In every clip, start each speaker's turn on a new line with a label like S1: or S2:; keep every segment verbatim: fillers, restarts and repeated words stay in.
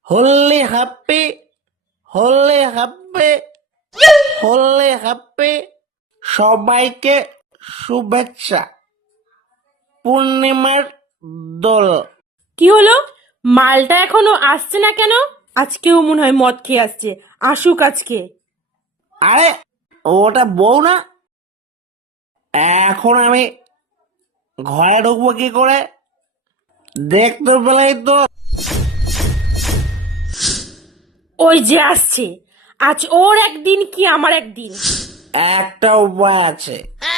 S1: Holi happy, Holi happy, Holi happy. সবাইকে শুভেচ্ছা। পূর্ণিমার দোল।
S2: কি হলো? মালটা এখনো আসছে না কেন? আজকেও মনে হয় মদ খেয়ে আসছে। আসুক আজকে।
S1: আরে ওটা বউ না, এখন আমি ঘরে ঢুকবো কি করে? দেখতে পেলাই তো।
S2: ওই যে আসছে। আজ ওর একদিন কি আমার একদিন।
S1: একটা উপায় আছে।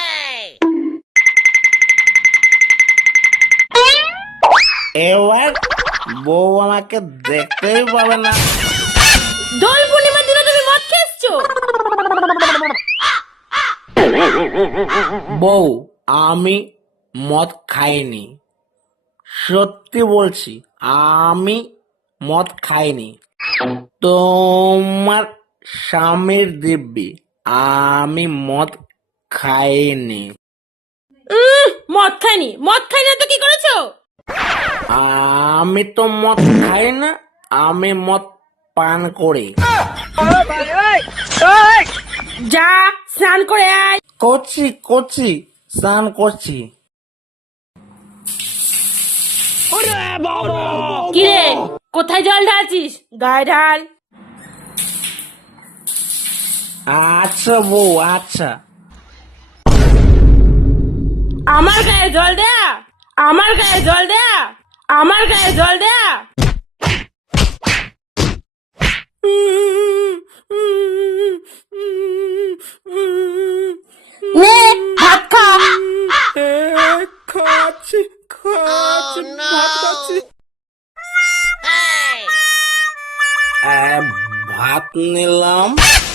S1: এবার বউ আমাকে দেখতেই পাবে না।
S2: দোল পূর্ণিমার দিনে তুমি মদ খেয়ে এসছো?
S1: বউ, আমি মদ খাইনি, সত্যি বলছি, আমি মদ খাইনি। তোমার স্বামীর দিব্যি আমি মদ খাইনি।
S2: উম, মদ খাইনি। মদ খাই না তো কি করেছো?
S1: আমি তো মদ খাই না, আমি মদ পান করি।
S2: যা স্নান করে আয়।
S1: করছি করছি স্নান করছি।
S2: কিরে, কোথায় জল ঢালছিস? গায়ে ঢাল।
S1: আচ্ছা বউ, আচ্ছা।
S2: আমার গায়ে জল দেয়া, আমার গায়ে জল দেয়া, আমার গায়ে জল দেয়া। নে ভাত খা।
S1: খাচ্ছি খাচ্ছি ভাত খাচ্ছি। ভাত নিলাম,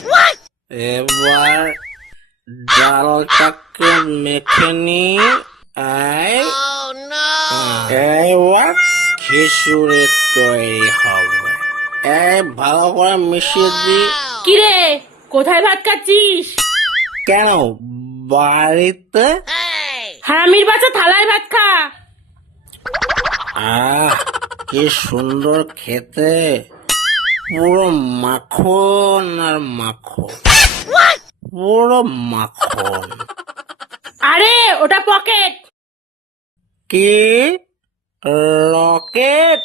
S1: এবার ডালটাকে মেখে নি। এবার খিচুড়ি তৈরি হবে। এই ভালো করে মিশিয়ে দি।
S2: কিরে, কোথায় ভাত খাচ্ছিস?
S1: কেন, বাড়িতে?
S2: হারামির বাচ্চা, থালায় ভাত খা।
S1: আহ, কি সুন্দর খেতে, পুরো মাখন আর মাখন, পুরো মাখন।
S2: আরে ওটা পকেট।
S1: কি রকেট?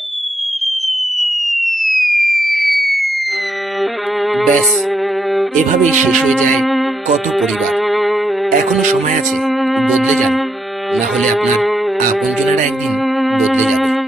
S3: ব্যাস, এভাবেই শেষ হয়ে যায় কত পরিবার। এখনো সময় আছে, বদলে যান, না হলে আপনার আপনজনেরা একদিন বদলে যাবে।